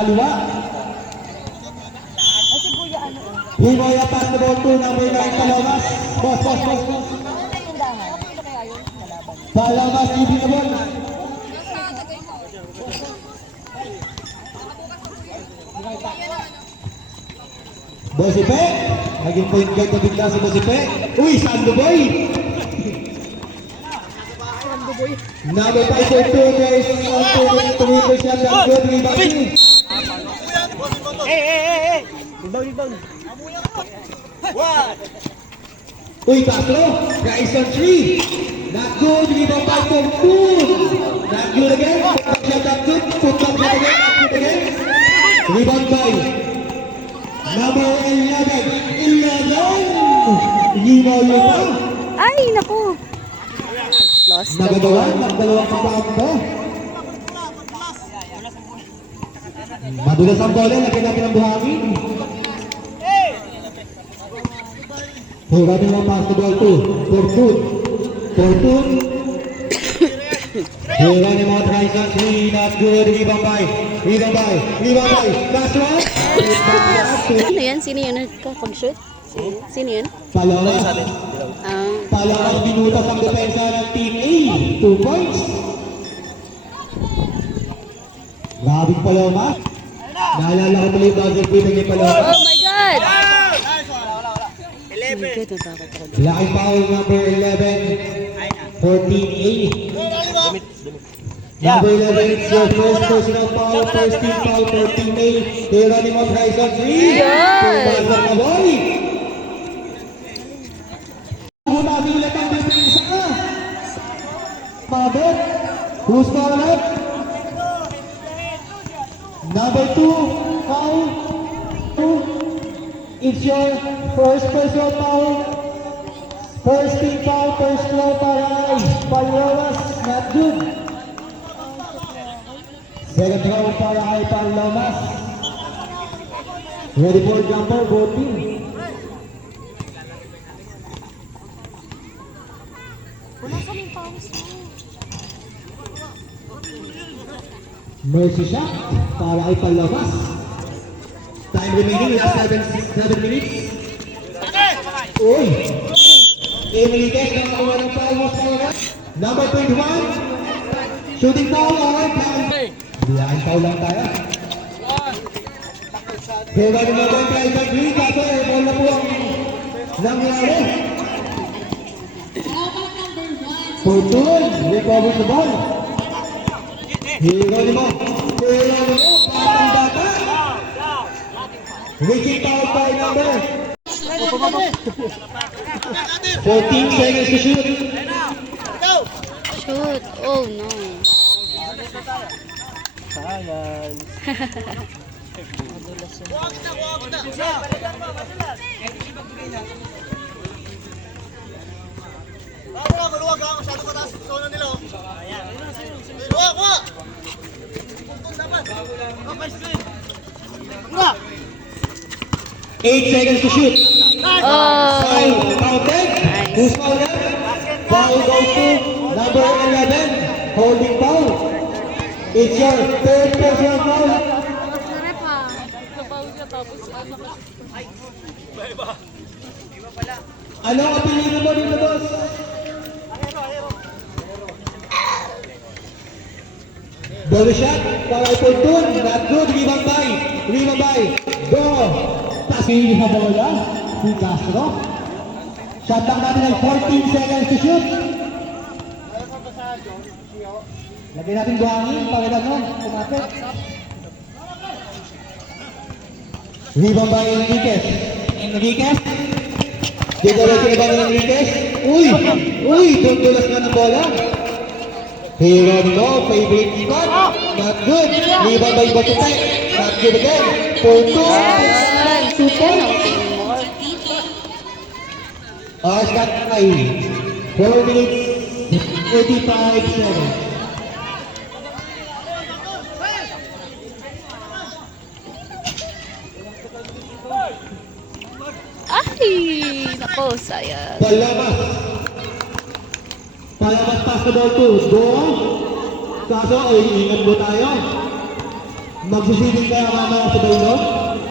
kaliwa. Himoya pass the ball to number 9 Palomas. Boss. Palomas, give the ball. Bosipe, naging point guard na bigla si Bosipe. Uy, Sando Boy! Number 5 for 2 guys. Tumipo siya ng good rebounding. Hey! Rebound. Uy, Castro, guys on 3. Not good, rebound by for 2. Not good again. Put up shot, not good. Put up shot again, not good again. Rebound by number 11. Lino pa. Ay, naku. Lost the Nagagawa ball. ng dalawang kapatid. Madulas ang bola, lagyan natin ang buhangin. Hira din ang basketball to. Fortune. Hira ni mga Tyson 3, not good. Rebound by. Last one. Sino yan? Nagka-pag-shoot? Sino yan? Palawas. Palawas binutas ang depensa ng Team A. 2 points. Grabing Palawas. Naalala ko tuloy yung buzzer beater ni Palawas. Oh my God! 11. Laking foul number 11 for Team A. Number 11, it's your first personal foul, first team foul for Team A. Geronimo Tyson 3. Yes! Pumasok na boy! Umagulat ang depensa ka. Mabot. Who's fouled? Number 2, foul. It's your first personal foul. First team foul, first floor para Palomas. Not good. Second round para kay Palomas. Ready for jumper, both team. Mercy shot para kay Palomas. Time remaining, last 7 minutes. Uy! Emily Tech, nakakuha ng foul mo sa number 21. Shooting foul, alright. Biyahin foul lang tayo. Kaya ni Morgan tayo sa green, kaso ball na po ang nangyari. Fortune, recover the ball. Geronimo, batang bata. Reaching foul by number 14 seconds to shoot. Shoot. Oh no. Sayang. Maluwag ka, masyado mataas yung zona nila. Luwag, luwag! Puntun dapat. Okay, screen. 8 seconds to shoot. Oh. Foul counted. Who's fouled? Foul goes to number 11. Holding foul. It's your third personal foul. Ano ang pinili mo dito, boss? Double shot para Fortune. Not good. Rebound by. Go. Pasing sa bola. Si Castro. Shot lang natin ng 14 seconds to shoot. Lagyan natin buhangin para gano'n. Kumapit. Rebound by Enriquez. Dito rin sinabang ng Enriquez. Uy! Dulas nga ng bola. Geronimo, favorite spot. Not good. Rebound by Botupay. Not good again. Yan. Super ng teamwork. Shot by 4 minutes 35 seconds. Ay! Nako, sayang. Palamas pass the ball to Go. Kaso, ingat mo tayo. Magsusiling kaya mamaya sa bailo?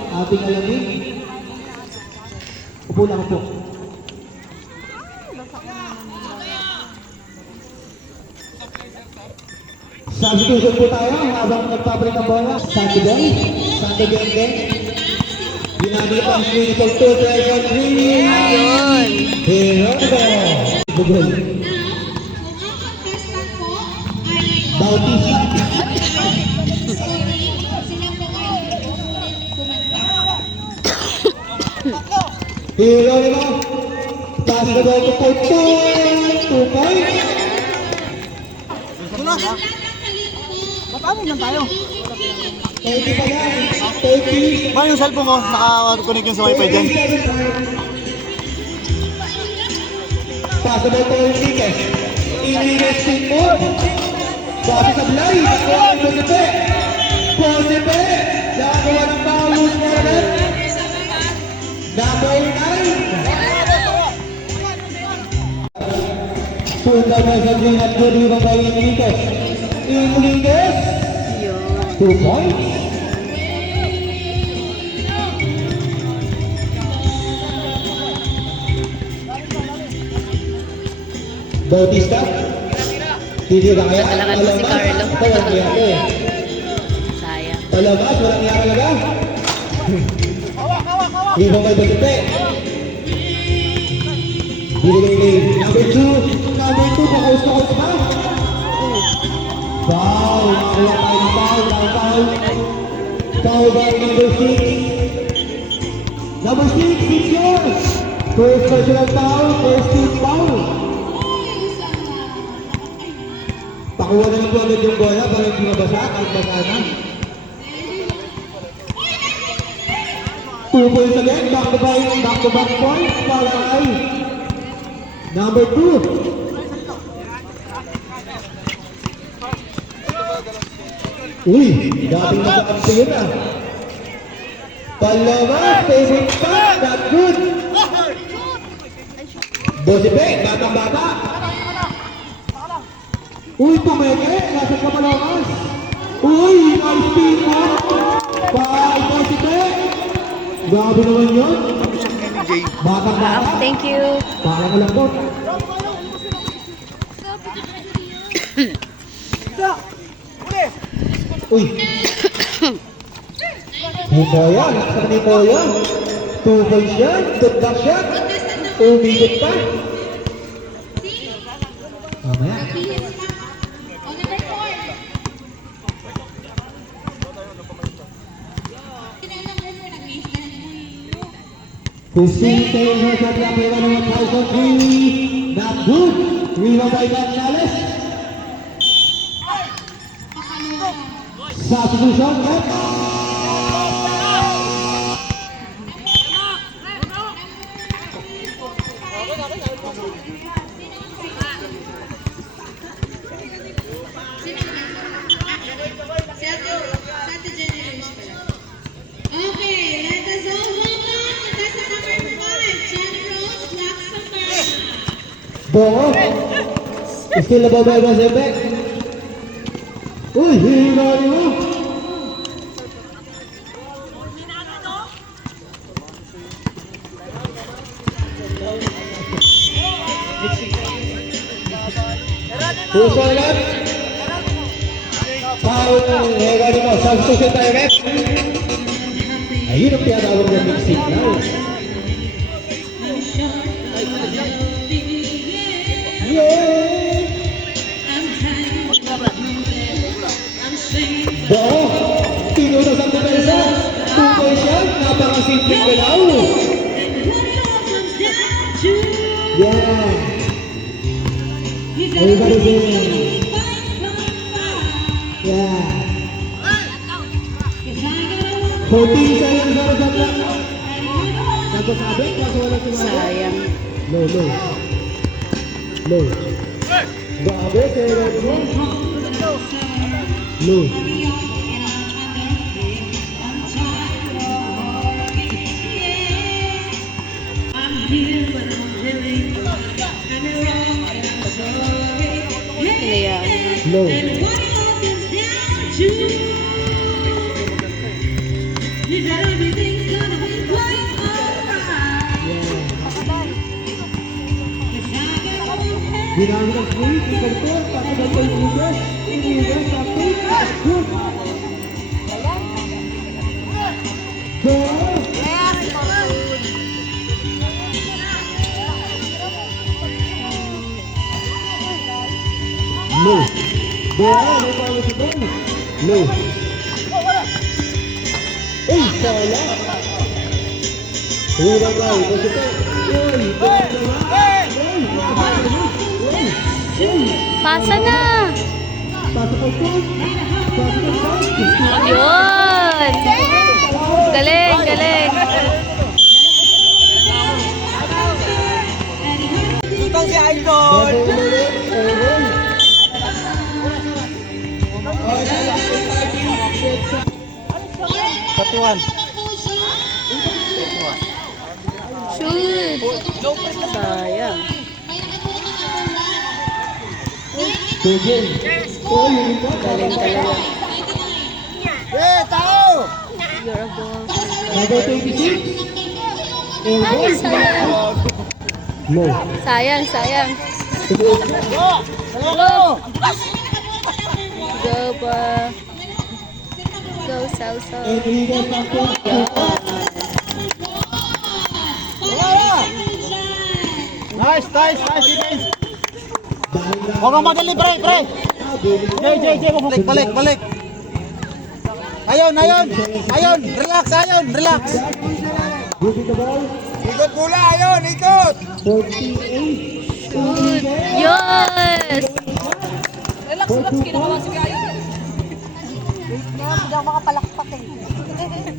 Ating alamin. Upo lang po. Substitution po tayo habang nagpabalik ang bola. Sandy Boy, Sandy Gengeng. Ginamit ang clinical 2, Dragon 3. Ayun. Heroico. Bugol. Bautista. Heroico. Pass the ball to 2 points. Matapos lang tayo. 30 pa yan. 30. Ba yung cellphone mo, naka-connect yung sa wifi dyan? Pass the ball to Enriquez. Enriquez spin move. Base sa blind. Posipe. Posipe. Nakakuha ng foul. Loose corner. Number 9. Punta na sa green at good rebound by Enriquez. Enriquez. Ayun. 2 points. Bautista. Titira kaya. Kailangan mo si Carlo. Walang yate. Sayang. Palabas, walang yate talaga. Rebound by Bautista. Bibigay number 2. Number 2, pakaus-pakaus pa. Foul. Wala tayo ng foul. Foul. Foul by number 6. Number 6, it's yours. First personal foul, first team foul. Pakuha na lang po agad yung bola para hindi mabasa kahit basa na. 2 points again, back-to-back points para kay number 2. Uy, dating nakakampi yun ah. Palabas, favorite spot, not good. Bosipe, batang-bata. Uy, tumeke, nasa kapalakas. Uy, nice spin mo. Bye, Bosipe. Grabe naman yun. Batang-bata. Thank you. Parang malambot. Uy. Buboya, nakasama ni Boya. 2 points yan, good luck shot. Umigit pa. Mamaya. Christine Taylor sa pila ng Tyson 3. Not good. Rebound by Gonzalez. Substitution. Okay, let us all welcome contestant number 5, Jenny Rose Luxembourg. Bongo. Still above by Rosenbeck. Uy, hinari mo. Puso ulit. Foul ng hinari mo. Substitution tayo ulit. Ayun ang tinatawag ng mixing now. Yeah! Bongo, tinuna sa depensa. 2 points yan, napakasimpleng galaw. Yeah! Everybody sing. Yeah! 14 seconds para sa clock. Nagsasabi, kaso wala sumabi. Sayang. Low. Grabe, kaya low. Pinayan. Low. that everything's gonna be quite alright. Cause I got one hand. Ginamit ang swing, ikalipot, pasagal ko yung ugas, iniugas, tapos, good. Goal! No. Bola, may palo si Bon. No. Uy, sala. Hirang ka, ito ka. Uy, Pasa na. pasok ang Bon. Pasok ang Bon. Yun. Galing, galing. Ito si Idol. Patuan. Shoot. Sayang. Tugen. Oh, yun po. Galing talaga. Eh, tao! You're a ball. Number 26. Ay, sayang. No. Sayang, sayang. Go! Go pa. Go, Salsa. Enriquez Santos. Nice, nice, nice defense. Dahil lang. Huwag kang madali, pre, pre. Jay, balik, balik, balik. Ayun, ayun, ayun, relax, ayun, relax. Moving the ball. Ikot mula, ayun, ikot. 48. Good. Yes!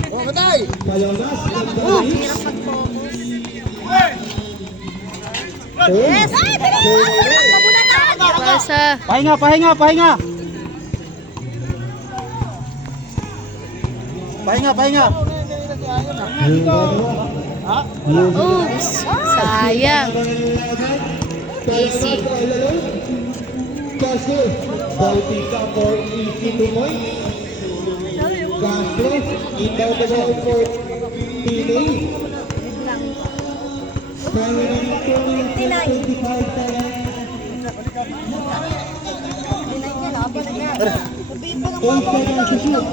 Oh, matay. Payonas. Yes! Pasa. Pahinga, pahinga, pahinga. Pahinga, pahinga. Oops. Sayang. Easy. Castro. Bautista for easy 2 points. Castro. Inbound the ball for Tine. Primary 25 seconds. 8 seconds to shoot.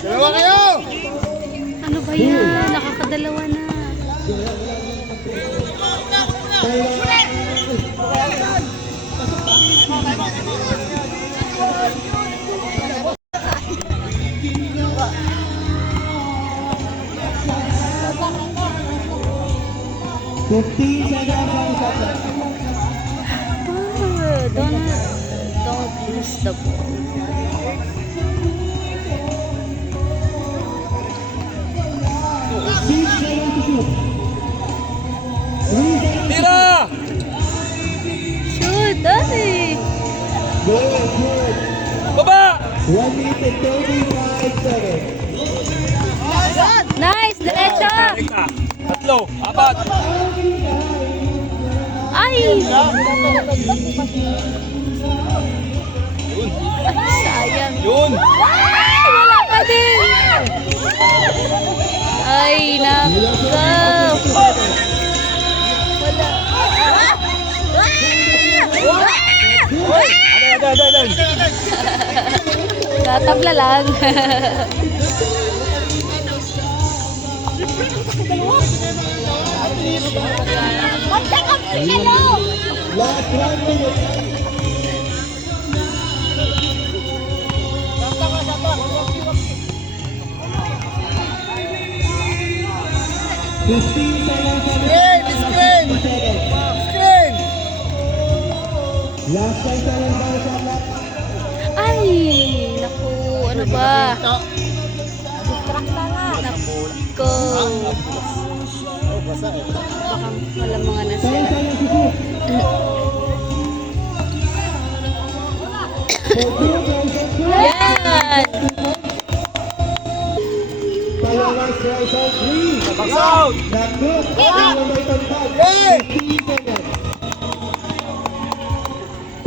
Dalawa kayo. Ano ba yan? Nakakadalawa na. Don't lose the ball. Tira! Shoot, dali. Baba! 1 minute and 35 seconds. Nice, diretso. Ika. Tatlo. Apat. Ay! Sayang. Yun. Ay, wala pa din. Ay, nako. Aday. Tatabla lang. Last 1 minute. Screen! Screen! Last time challenge para sa lahat. Ay, naku, ano ba? Naku. Baka wala mga nasira. Challenge challenge si Sue. Yan! Payawas rise out 3. Box out! Not good. Ang may tantag. 15 seconds.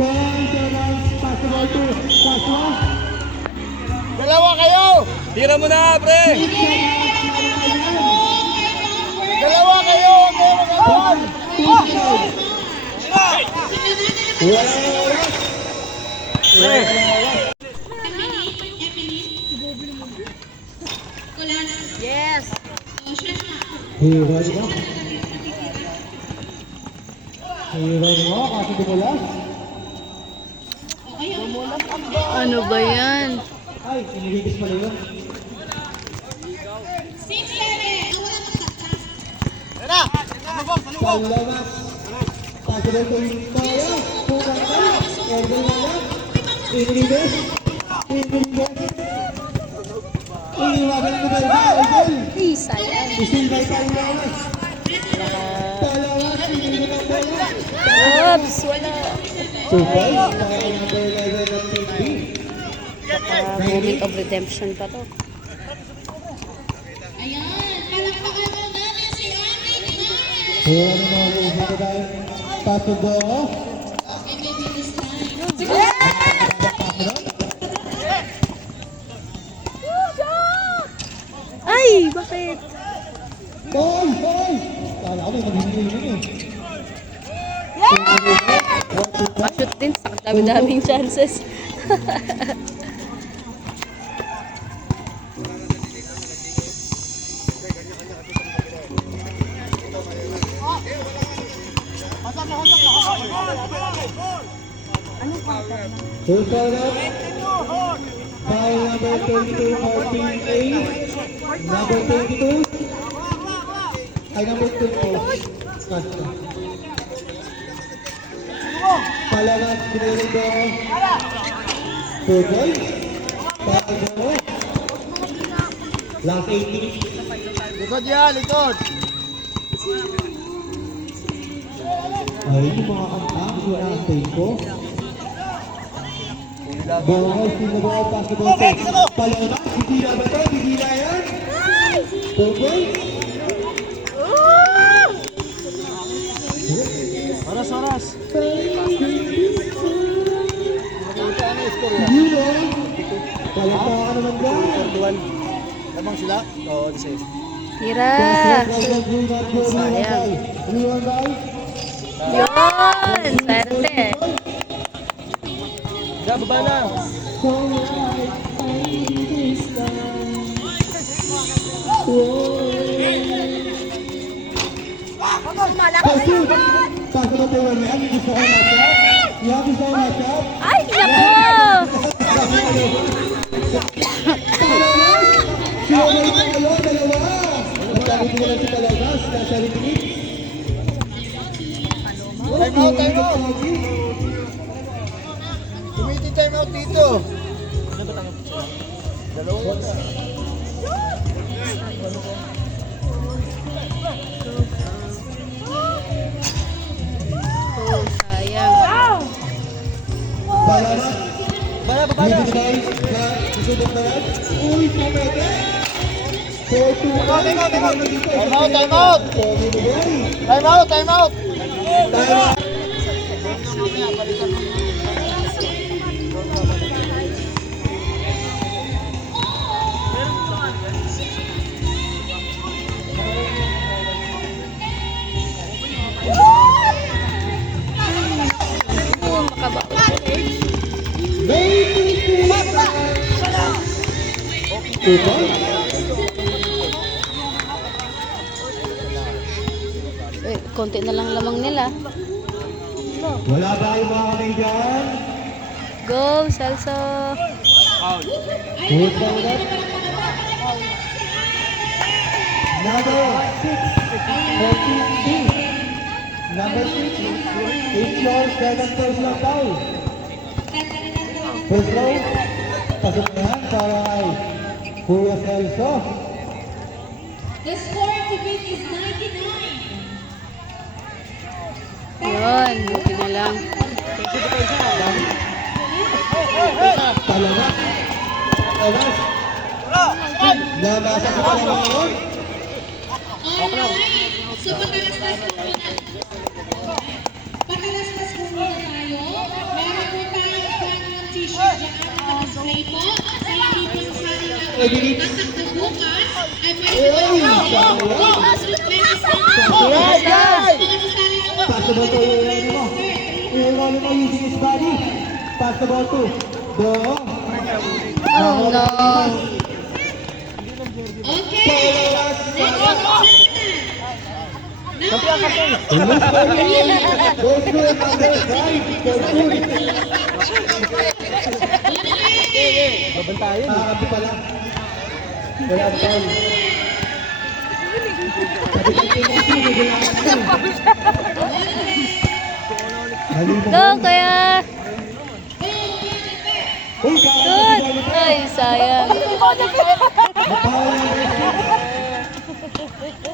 10 seconds. Pass the ball to Paswa. Dalawa kayo! Tira mo na, pre! Dalawa kayo! Kayo mag-awal! Pre! Kulas. Yes! O, siya na. Hiray mo. Hiray mo, kasi dumulas. Okay, Ano ba yan? Ay, inilibis pala yun. 6-7. Wala magtatas. Yan na! Lumabog! Lumabog! Palabas. Pagkaroon ko yung tayo. Pukang ka. Ergo na lang. Inilibis. Inilibis. Iniwagan ko tayo sa idol. Isa yan. Isilbay tayo lawas. Palabas. Inilibis ang bola. Oops! Wala. Tupay. Para number 11 ng Team B. Moment of redemption pa to. Ayan. Palakpakan mo namin si Ate Glenn. Kaya ano na ulit na tayo. Patugo. Okay, maybe this time. Ay! Bakit? Hoy! Hoy! Kala ko may maghihiling eh. Mashoot din. Dami-daming chances. Full call up. Foul number 22 for Team A. Number 22. Ay, number 20. Castro. Palabas, Pinerido. Tugoy. Pago. Last 8 minutes. Likod yan! Likod! Ay, yung mga kanta. Gusto na ang tape ko. Bawal, sinagawa basketball set. Palabas, titira ba ito? Titira yan? Tugoy. Oras! Yuno. Palabas naman dyan. Lamang sila? Oo, di safe. Tira! Sayang. Riwan Bay. Yun! Swerte! Da, baba na! Pasok na tayo yan. Gusto ko na siya. Yan, gusto ko na siya. Ay! Naku! Sinaway pa kayo, dalawa. Magkabit ko lang si Palabas. Nasa ripinig. Time out, time out! Committee time out dito! Dalawa na. Sayang. Palabas. Baba na! Bibigay sa susubok na yan. Uy, pumete. 4-2. Time out, time out! Time out, time out! Time out, time out! Makabaw. Eh, konti na lang lamang nila. Wala tayo mga kaibigan. Go, Celso! Good for that. Number 6, 14. Number 6, it's your second first lang foul. First row, pasok na yan para kay Kuya Celso. The score to beat is 99. Yun, buti na lang. Talaga. Alas. Nabasa sa mga ngayon. Alright. So, pakalastas po muna. Pakalastas po muna tayo. Meron po tayong fan ng t-shirt dyan na display po. Sa hindi po sa ating Evelyn. tatakbo bukas ay may Oy! Pass the ball to Iolano mo using his body. Pass the ball to Do. Oh no. Okay. Babantayan. Abi pala. Wala ang foul. Go kaya. Uy, Good. Ay, sayang.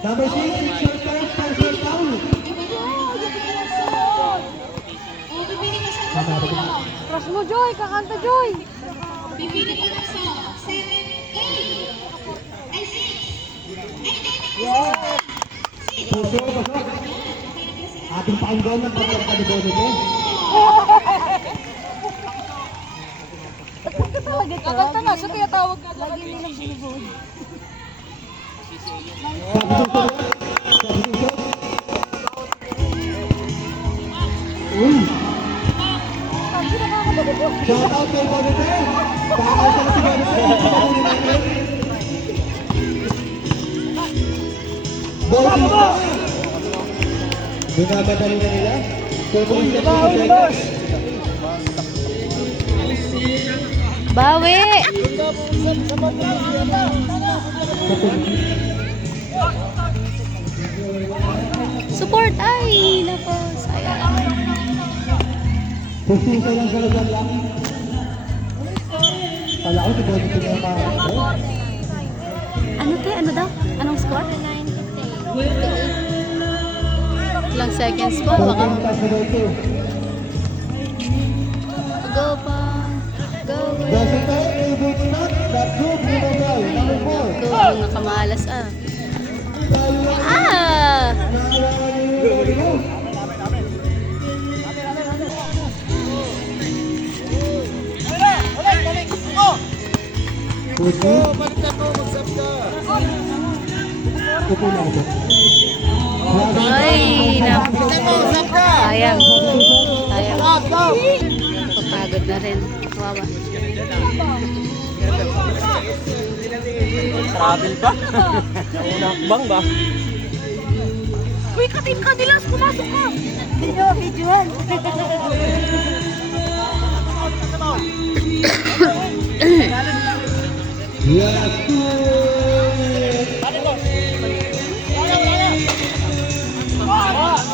Number 6, short time, personal foul. Crush mo, Joy. Kakanta, Joy. Pipili ko ng song. 7, 8, ay 6. Pasok, pasok. Ating pakinggan ng pagkakalibo nito. Kakanta nga, siya tinatawag ka. Lagi nilang binubog. Uy! Shout out kay Bonete! Pakakita na si Bonete! Bonete! Binabadali na nila. Bawi! Support! Ay, nako. Sayang. Pustiso lang sa lugar lang. Kala ko si Bonete na yung Ano te? Ano daw? Anong score? Ilang seconds pa? Baka go pa. Go. Doesn't matter if it's not that good, number 4. Go. Mga kamalas ah. Ah! Ay, naku. Sayang. Sayang. Papagod na rin. Kawawa. Travel ba? Nakbang ba? Uy, katin ka nila. Pumasok ka. Videoan. Yes,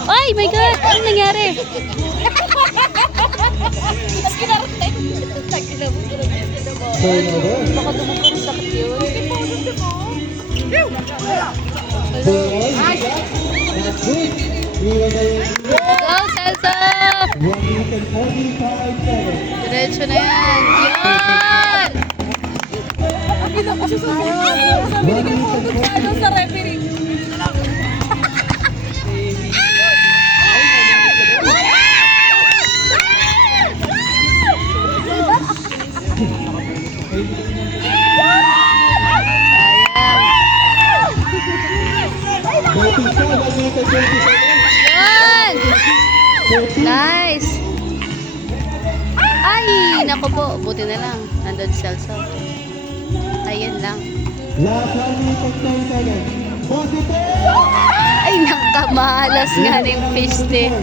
Ay, my God! Ano nangyari? turnover. Baka dumugong sakit yun. That's good. Go, Celso! 1 minute and 45 seconds. Diretso na yan. Yan! 1 minute and 45 Yan! Nice! Ay, naku po. Buti na lang. Nandun si Celso. Ayan lang. Last 1 minute and 10 seconds. Positive! Ay, nakamalas nga na yung piste.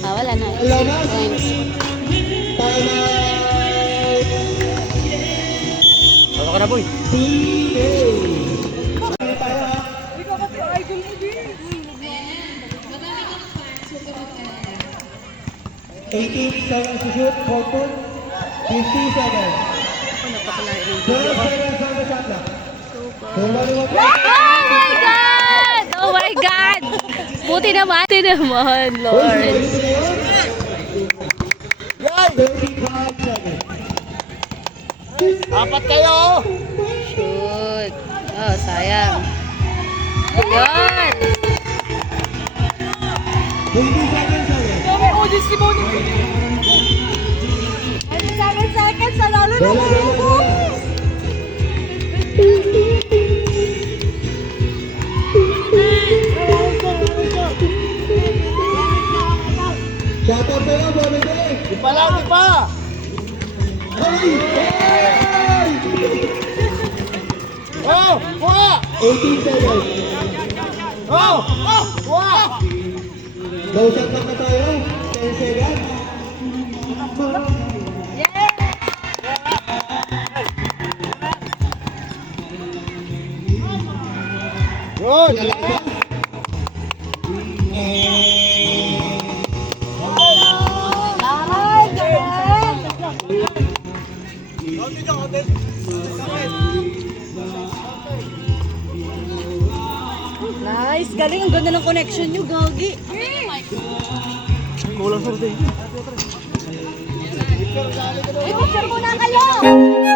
Ah, wala na. Points. Time out! Ano ka na, boy? 18 seconds to shoot, 4 points, 50 seconds. 12 seconds on the shot clock. Oh my God! Oh my God! Buti naman. Buti naman, Lord. 35 seconds. Apat kayo! Shoot. Oh, sayang. Yun! 20 seconds. Seconds, sa lalo Bola. Tercero, bonus ulit. Di pa lang, di pa! Ay! Ay! Oh! Kuha! 18 seconds. Oh! Oh! Kuha! Go shot clock na tayo. 10 seconds. Good! Nice! Galing! Ang ganda ng connection nyo, Gogi! Kulang sa rin. Ay, picture muna kayo!